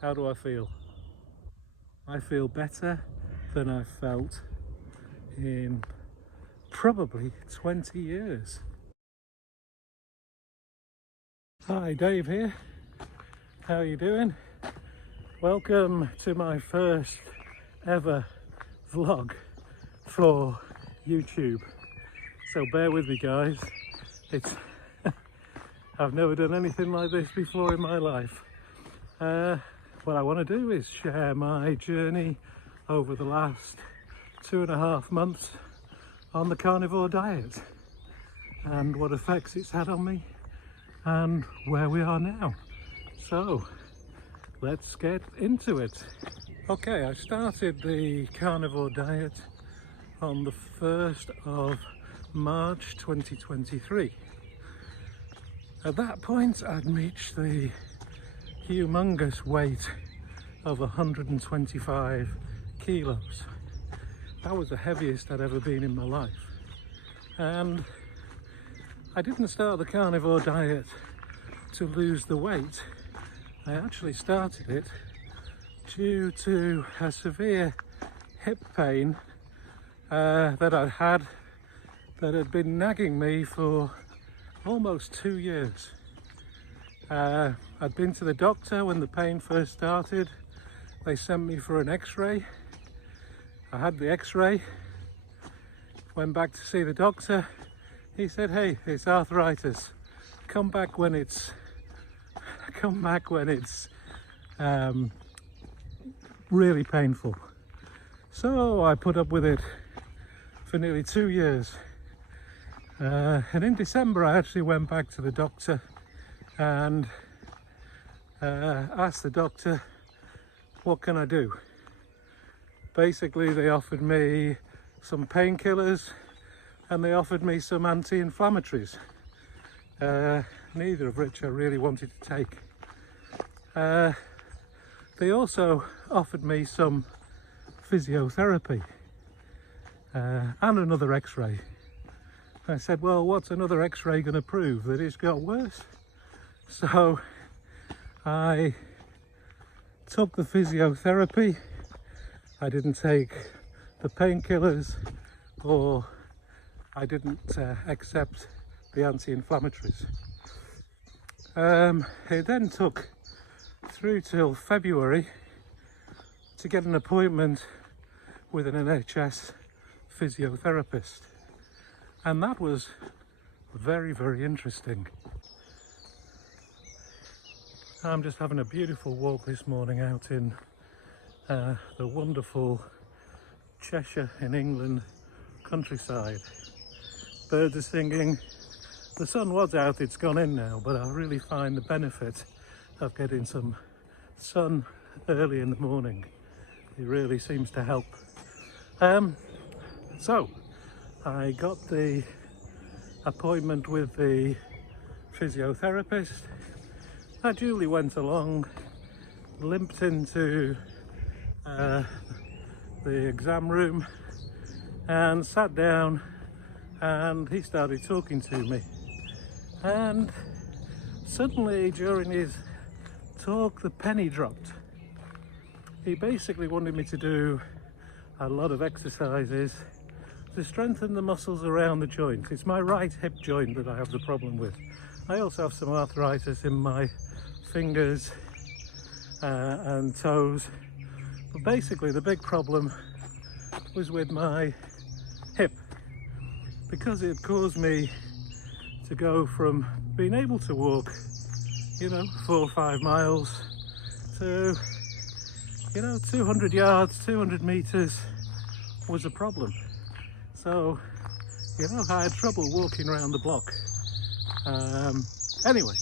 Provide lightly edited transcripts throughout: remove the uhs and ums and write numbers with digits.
How do I feel? I feel better than I've felt in probably 20 years. Hi, Dave here. How are you doing? Welcome to my first ever vlog for YouTube. So bear with me, guys. I've never done anything like this before in my life. What I want to do is share my journey over the last 2.5 months on the carnivore diet and what effects it's had on me and where we are now. So let's get into it. Okay, I started the carnivore diet on the 1st of March 2023. At that point I'd reached the humongous weight of 125 kilos. That was the heaviest I'd ever been in my life. And I didn't start the carnivore diet to lose the weight. I actually started it due to a severe hip pain that I'd had that had been nagging me for almost 2 years. I'd been to the doctor when the pain first started. They sent me for an x-ray. I had the x-ray, went back to see the doctor. He said, hey, it's arthritis. Come back when it's really painful. So I put up with it for nearly 2 years. And in December I actually went back to the doctor and asked the doctor, what can I do? Basically they offered me some painkillers and they offered me some anti-inflammatories, neither of which I really wanted to take. They also offered me some physiotherapy and another x-ray. I said, well, what's another x-ray going to prove? That it's got worse? So I took the physiotherapy. I didn't take the painkillers, or I didn't accept the anti-inflammatories. It then took through till February to get an appointment with an NHS physiotherapist. And that was very, very interesting. I'm just having a beautiful walk this morning out in the wonderful Cheshire in England countryside. Birds are singing. The sun was out, it's gone in now, but I really find the benefit of getting some sun early in the morning. It really seems to help. So I got the appointment with the physiotherapist. I duly went along, limped into the exam room and sat down, and he started talking to me. And suddenly during his talk the penny dropped. He basically wanted me to do a lot of exercises to strengthen the muscles around the joint. It's my right hip joint that I have the problem with. I also have some arthritis in my fingers and toes, but basically the big problem was with my hip, because it caused me to go from being able to walk 4 or 5 miles to 200 yards, 200 meters was a problem. So I had trouble walking around the block. Anyway,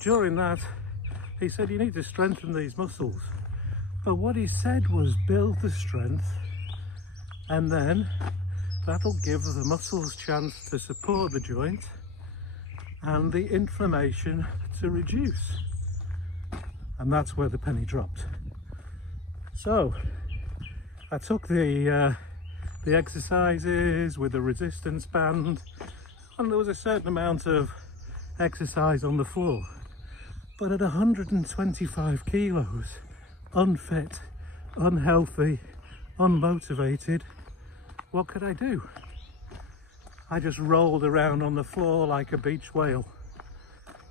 during that he said you need to strengthen these muscles, but what he said was build the strength and then that'll give the muscles chance to support the joint and the inflammation to reduce. And that's where the penny dropped. So I took the exercises with the resistance band, and there was a certain amount of exercise on the floor. But at 125 kilos, unfit, unhealthy, unmotivated, what could I do? I just rolled around on the floor like a beach whale,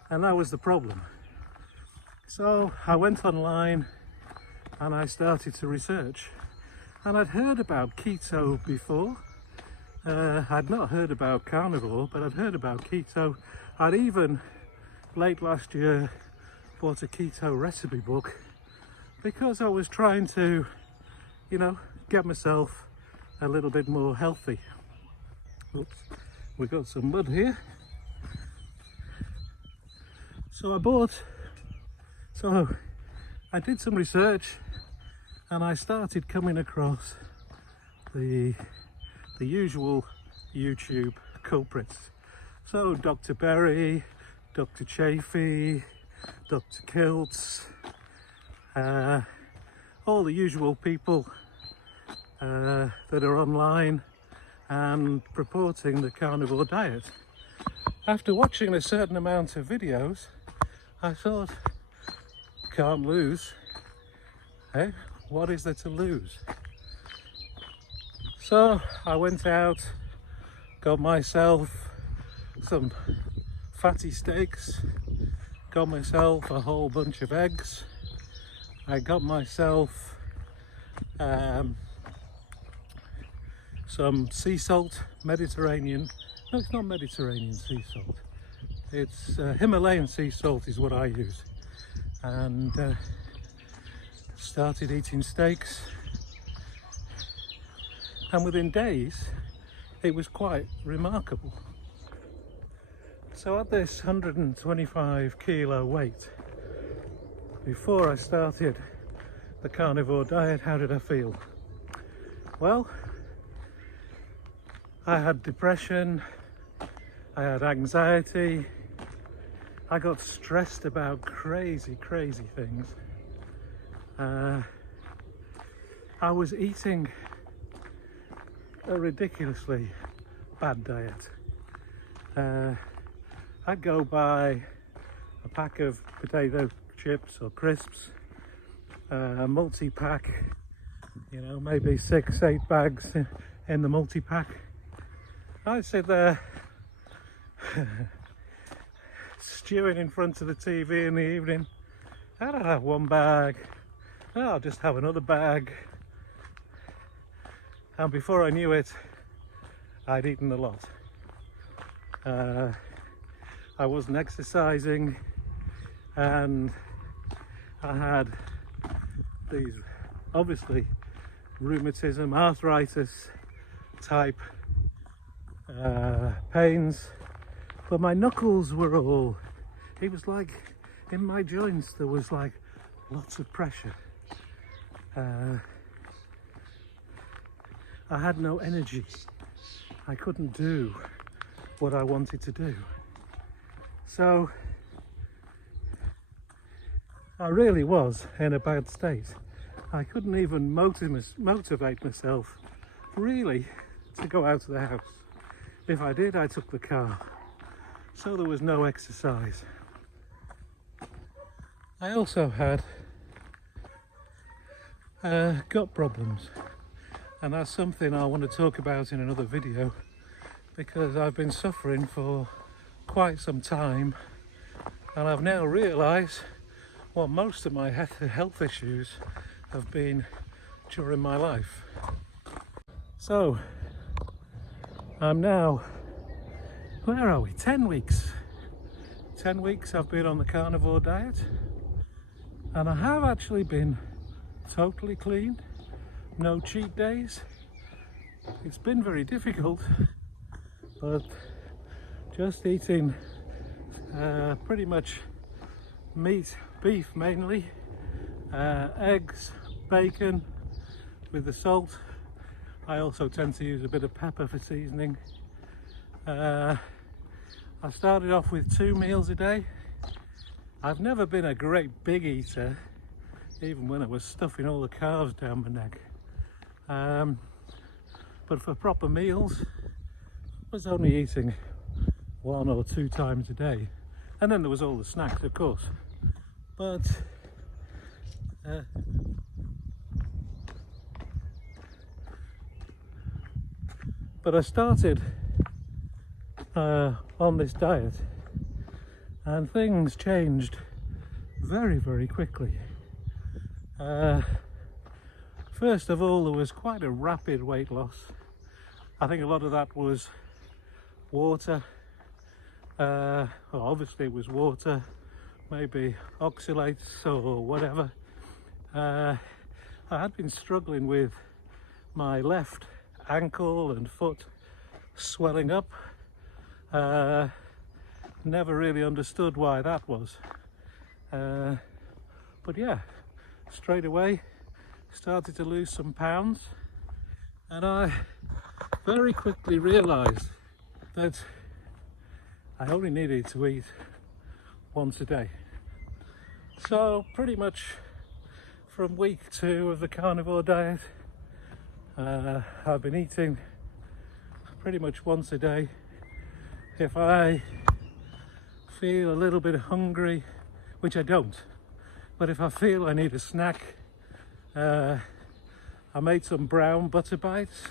and that was the problem. So I went online and I started to research, and I'd heard about keto before. I'd not heard about carnivore, but I'd heard about keto. I'd even late last year bought a keto recipe book because I was trying to, you know, get myself a little bit more healthy. Oops, we got some mud here. So I did some research and I started coming across the usual YouTube culprits. So Dr. Berry, Dr. Chafee, Dr. Kiltz, all the usual people that are online and purporting the carnivore diet. After watching a certain amount of videos, I thought, can't lose. Hey, what is there to lose? So I went out, got myself some fatty steaks, got myself a whole bunch of eggs, I got myself some sea salt, Mediterranean, no, it's not Mediterranean sea salt, it's Himalayan sea salt is what I use, and started eating steaks, and within days it was quite remarkable. So at this 125 kilo weight, before I started the carnivore diet, how did I feel? Well, I had depression, I had anxiety, I got stressed about crazy things. I was eating a ridiculously bad diet. I'd go buy a pack of potato chips or crisps, a multi-pack, you know, maybe 6-8 bags in the multi-pack. I'd sit there stewing in front of the TV in the evening. I'd have one bag, I'll just have another bag, and before I knew it, I'd eaten a lot. I wasn't exercising, and I had these obviously rheumatism, arthritis type pains, but my knuckles were all, it was like in my joints there was like lots of pressure. I had no energy. I couldn't do what I wanted to do. So I really was in a bad state. I couldn't even motivate myself really to go out of the house. If I did, I took the car. So there was no exercise. I also had gut problems, and that's something I want to talk about in another video, because I've been suffering for quite some time, and I've now realised what most of my health issues have been during my life. So I'm now, where are we? 10 weeks. 10 weeks I've been on the carnivore diet, and I have actually been totally clean, no cheat days. It's been very difficult, but just eating pretty much meat, beef mainly, eggs, bacon with the salt. I also tend to use a bit of pepper for seasoning. I started off with 2 meals a day. I've never been a great big eater, even when I was stuffing all the carbs down my neck. But for proper meals, I was only eating 1 or 2 times a day. And then there was all the snacks, of course. But But I started on this diet, and things changed very, very quickly. First of all, there was quite a rapid weight loss. I think a lot of that was water. Well, obviously it was water, maybe oxalates or whatever. I had been struggling with my left ankle and foot swelling up. Never really understood why that was. But yeah, straight away started to lose some pounds, and I very quickly realized that I only needed to eat once a day. So pretty much from week 2 of the carnivore diet, I've been eating pretty much once a day. If I feel a little bit hungry, which I don't, but if I feel I need a snack, I made some brown butter bites,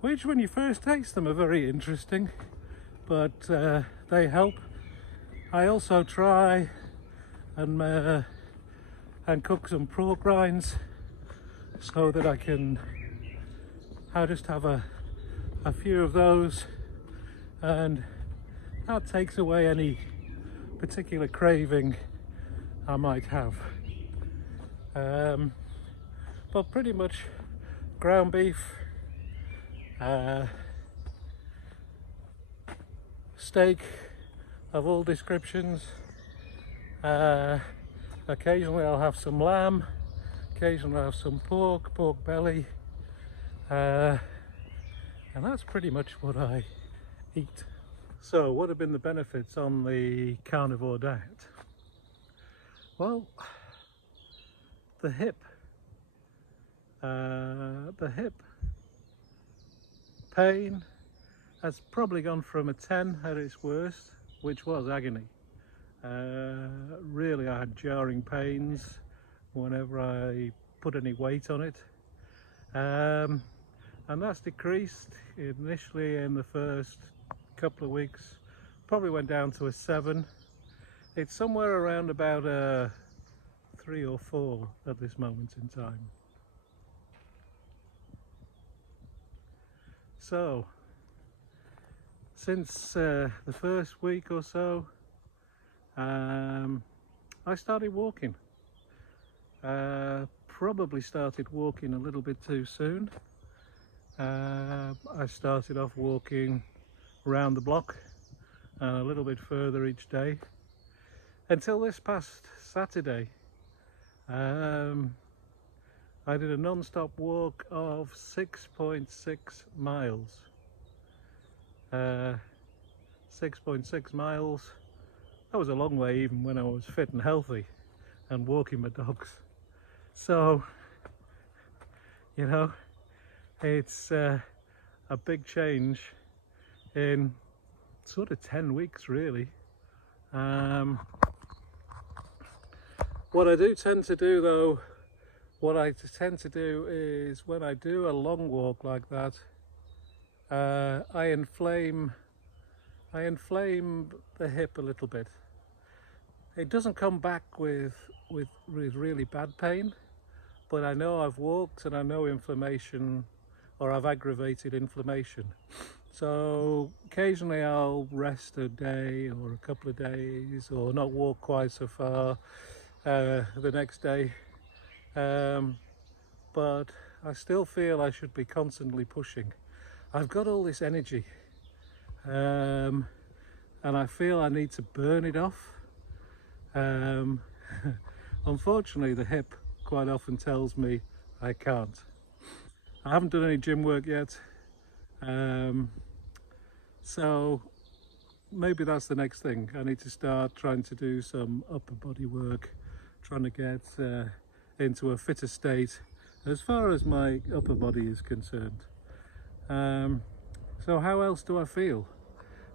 which when you first taste them are very interesting, but they help. I also try and cook some pork rinds so that I just have a few of those, and that takes away any particular craving I might have. But pretty much ground beef, steak of all descriptions. Occasionally I'll have some lamb, occasionally I'll have some pork belly, and that's pretty much what I eat. So what have been the benefits on the carnivore diet? Well, the hip pain has probably gone from a 10 at its worst, which was agony. Really, I had jarring pains whenever I put any weight on it, and that's decreased. Initially in the first couple of weeks, probably went down to a 7. It's somewhere around about a 3 or 4 at this moment in time. So since the first week or so, I started walking. Probably started walking a little bit too soon. I started off walking around the block and a little bit further each day, until this past Saturday. I did a non-stop walk of 6.6 miles. 6.6 miles. That was a long way even when I was fit and healthy and walking my dogs. So, you know, it's a big change in sort of 10 weeks really. What I do tend to do though, is when I do a long walk like that, I inflame the hip a little bit. It doesn't come back with really bad pain, but I know I've walked and I know inflammation, or I've aggravated inflammation. So occasionally I'll rest a day or a couple of days, or not walk quite so far the next day. But I still feel I should be constantly pushing. I've got all this energy, and I feel I need to burn it off. Unfortunately, the hip quite often tells me I can't. I haven't done any gym work yet, so maybe that's the next thing. I need to start trying to do some upper body work, trying to get into a fitter state as far as my upper body is concerned. So how else do I feel?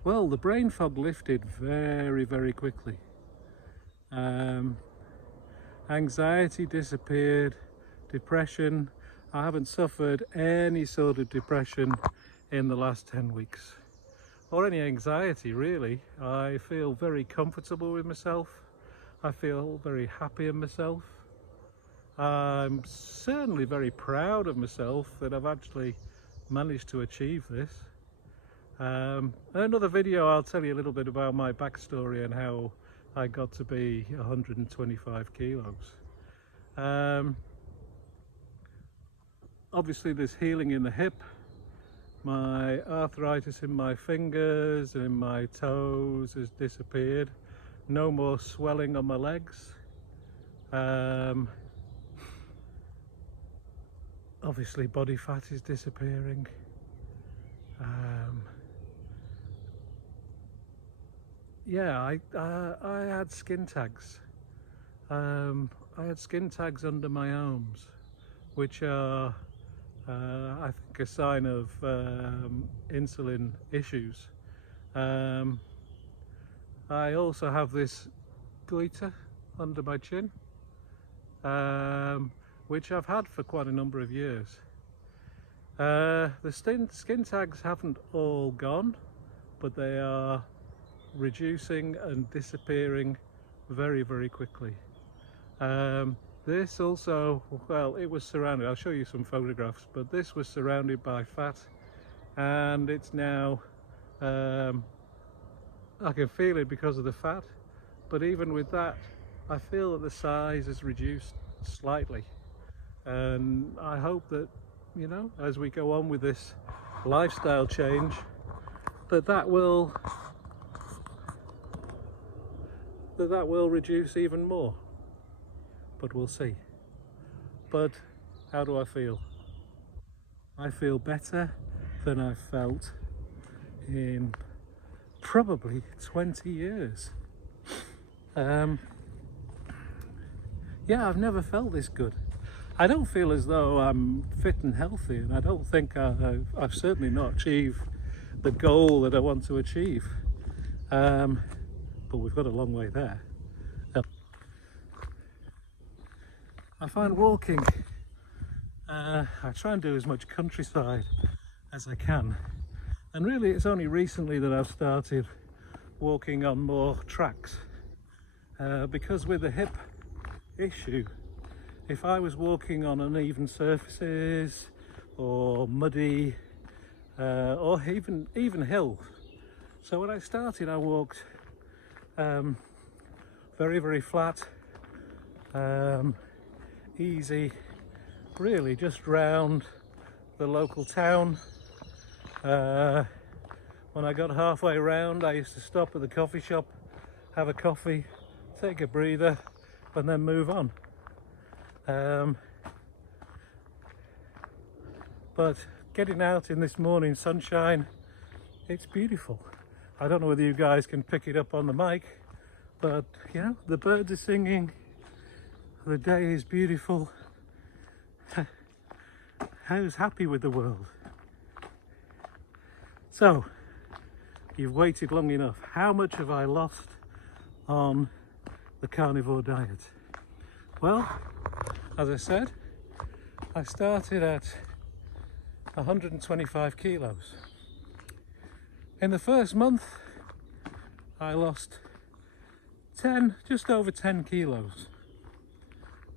Well, the brain fog lifted very, very quickly. Anxiety disappeared, depression. I haven't suffered any sort of depression in the last 10 weeks, or any anxiety really. I feel very comfortable with myself. I feel very happy in myself. I'm certainly very proud of myself that I've actually managed to achieve this. In another video I'll tell you a little bit about my backstory and how I got to be 125 kilos. Obviously there's healing in the hip. My arthritis in my fingers and in my toes has disappeared. No more swelling on my legs. Obviously body fat is disappearing. Yeah, I had skin tags. I had skin tags under my arms, which are I think a sign of insulin issues. I also have this goiter under my chin, which I've had for quite a number of years. The skin tags haven't all gone, but they are reducing and disappearing very, very quickly. This also, well, it was surrounded, I'll show you some photographs, but this was surrounded by fat, and it's now, I can feel it because of the fat, but even with that, I feel that the size has reduced slightly. And I hope that, you know, as we go on with this lifestyle change, that will reduce even more. But we'll see. But how do I feel? I feel better than I've felt in probably 20 years. Yeah, I've never felt this good. I don't feel as though I'm fit and healthy, and I don't think I've certainly not achieved the goal that I want to achieve. But we've got a long way there. I find walking, I try and do as much countryside as I can, and really it's only recently that I've started walking on more tracks, because with the hip issue, if I was walking on uneven surfaces or muddy or even hills. So when I started, I walked very, very flat, easy, really just round the local town. When I got halfway round, I used to stop at the coffee shop, have a coffee, take a breather, and then move on. But getting out in this morning sunshine, it's beautiful. I don't know whether you guys can pick it up on the mic, but you know, the birds are singing, the day is beautiful. Who's happy with the world? So, you've waited long enough. How much have I lost on the carnivore diet? Well, as I said, I started at 125 kilos. In the first month, I lost just over 10 kilos.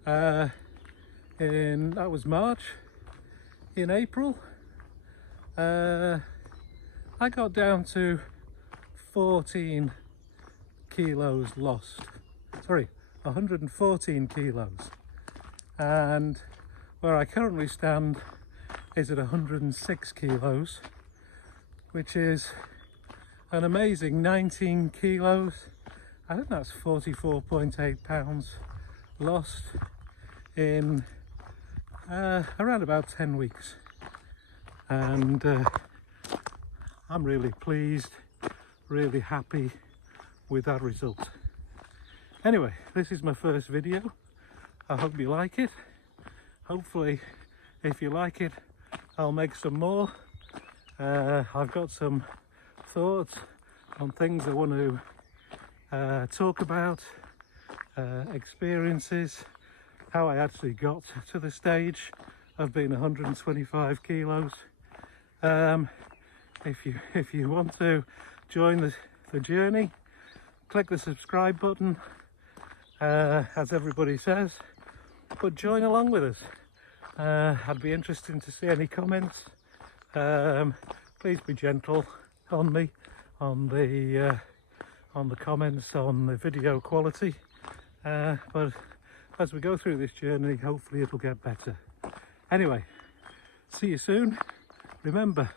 That was March. In April, I got down to 14 kilos lost. Sorry, 114 kilos. And where I currently stand is at 106 kilos, which is an amazing 19 kilos. I think that's 44.8 pounds lost in around about 10 weeks. And I'm really pleased, really happy with that result. Anyway, this is my first video. I hope you like it. Hopefully, if you like it, I'll make some more. I've got some thoughts on things I want to talk about, experiences, how I actually got to the stage I've been 125 kilos. If you want to join the journey, click the subscribe button, as everybody says, but join along with us. I'd be interested to see any comments. Please be gentle on me, on the comments, on the video quality, but as we go through this journey, hopefully it'll get better. Anyway, see you soon. Remember,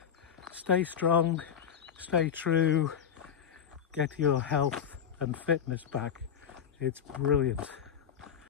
stay strong, stay true, get your health and fitness back. It's brilliant.